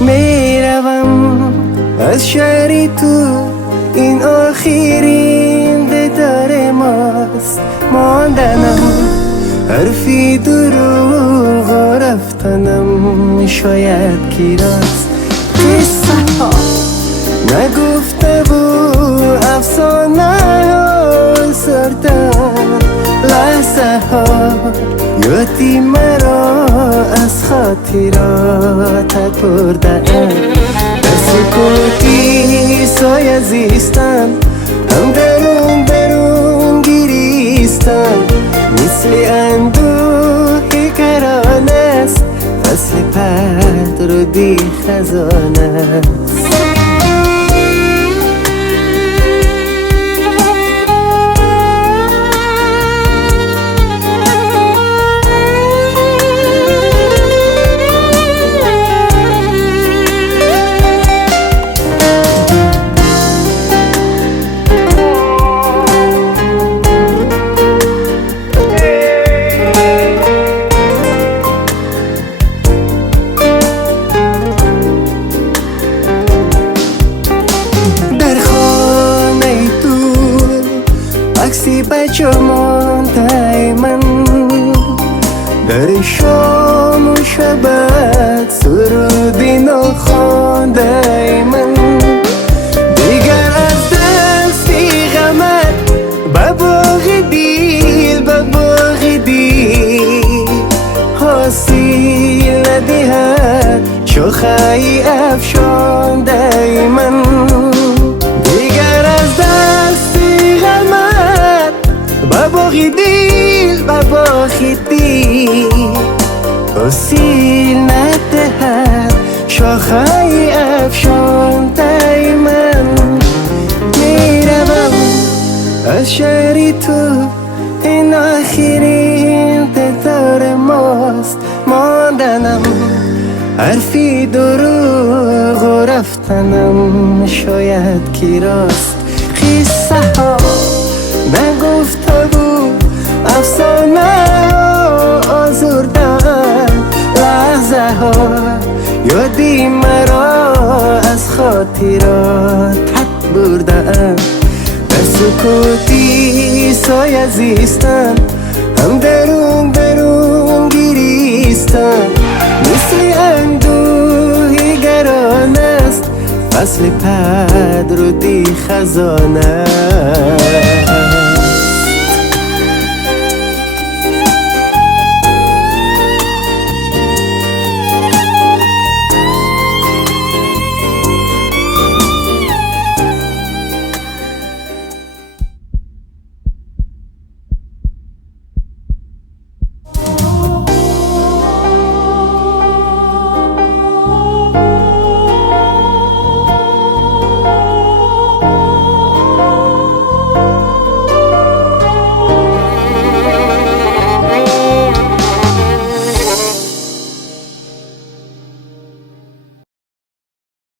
میروم از شهری تو، این آخرین دیدار ماست. ماندنم حرفی دروغ و رفتنم شاید گیراست. قصه ها نگفته بود، افسانه ها سردن، لحظه ها یادی مرا از خاطراتت بردن. در سکوتی سایه زیستن، هم درون گریستن، مثل اندوهی کران است، فصل پرد رو دی خزانه است. عکسی بچه مانده من در شام و شبت، سرودی نخوانده من. دیگر از دستی غمت به باغ دیل حاصل ندهد شاخه افشانده من. دیگر از دستی غمت به باغ دیل حاصل ندهد شاخه افشانده من. میروم از شهری تو، این آخرین دیدار ماست. ماندنم حرفی دروغ و رفتنم شاید گیراست. قصه ها نگفته بود، افسانه ها آزردن، لحظه ها یادی مرا از خاطراتت بردن. در سکوتی سایه زیستن، هم درون گریستن، مثل اندوهی گران است، فصل پد رو دی خزانه.